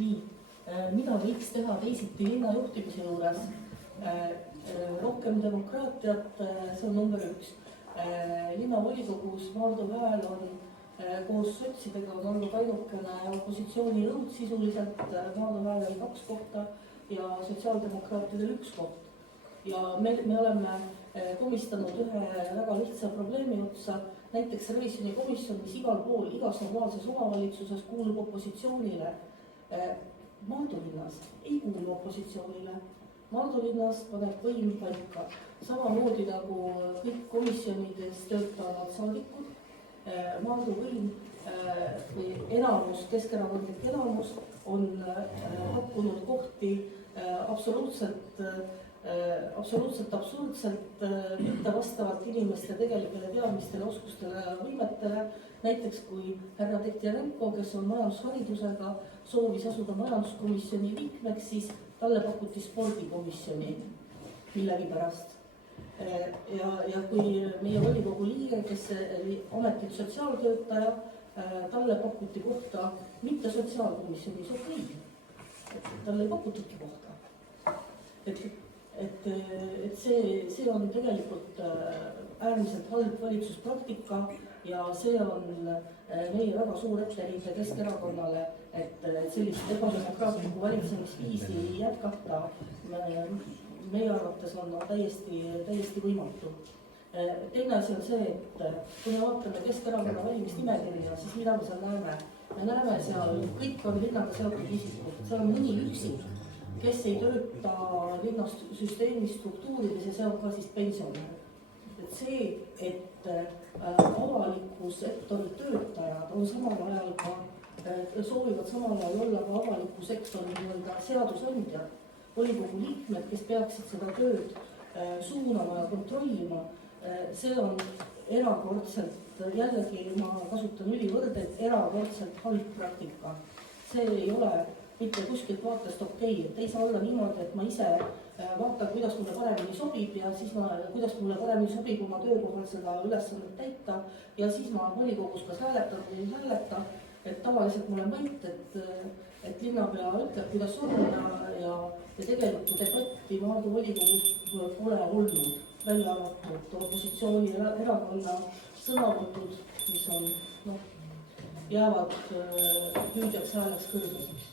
Nii, mida võiks teha teisiti linna juhtimise juures? Rohkem demokraatiat, see on number 1. Linnavolikogus Maardu Väel on koos sotsidega on olnud ainukene opositsiooni õud sisuliselt. Maardu Väel on 2 kohta ja sotsiaaldemokraatidel 1 koht. Ja me oleme komistanud ühe väga lihtsa probleemi otsa. Näiteks revisjonikomisjon, mis igal pool, igas normaalses omavalitsuses kuulub opositsioonile. Maardu linnas ei kuulu opositsioonile. Maardu linnas paneb võim paika. Samamoodi nagu kõik komisjonides töötavad saadikud. Maardu võim või enamus, keskerakondlik enamus on pakkunud kohti absoluutselt absurdselt mitte vastavalt inimeste tegelikele teadmistele, oskustele ja võimetele. Näiteks kui härra Tektjarenko, kes on majandusharidusega, soovis asuda majanduskomisjoni liikmeks, siis talle pakuti spordikomisjoni millegipärast. Ja kui meie volikogu liige, kes oli ametilt sotsiaaltöötaja, talle pakuti kohta mitte sotsiaalkomisjonis, okei. Talle ei pakutudki kohta. Et see on tegelikult äärmiselt halb valitsuspraktika ja see on meie väga suur etteheide Keskerakonnale, et sellist ebademokraatlikku valitsemisviisi jätkata meie arvates on täiesti võimatu. Teine asi on see, et kui me vaatame Keskerakonna valimisnimekirja, siis mida me seal näeme? Me näeme seal, kõik on linnaga seotud isikud, seal on mõni üksik, kes ei tööta linnasüsteemi struktuurides ja see on ka siis pensionär. Et see, et avaliku sektori töötajad on samal ajal ka, soovivad samal ajal olla ka avaliku sektori seadusandjad, volikogu liikmed, kes peaksid seda tööd suunama ja kontrollima, see on erakordselt, jällegi ma kasutan ülivõrdeid, erakordselt halb praktika. See ei ole mitte kuskilt vaatest okei, et ei saa olla niimoodi, et ma ise vaatan, kuidas mulle paremini sobib ja siis kuidas mulle paremini sobib oma töökohal seda ülesannet täita ja siis ma volikogus kas hääletan või ei hääleta, et tavaliselt mulle on võit, et linnapea ütleb, kuidas on ja tegelikult debatti Maardu volikogus pole olnud, välja arvatud opositsiooni erakonna sõnavõtud, mis on, jäävad hüüdjaks hääleks kõrguseks.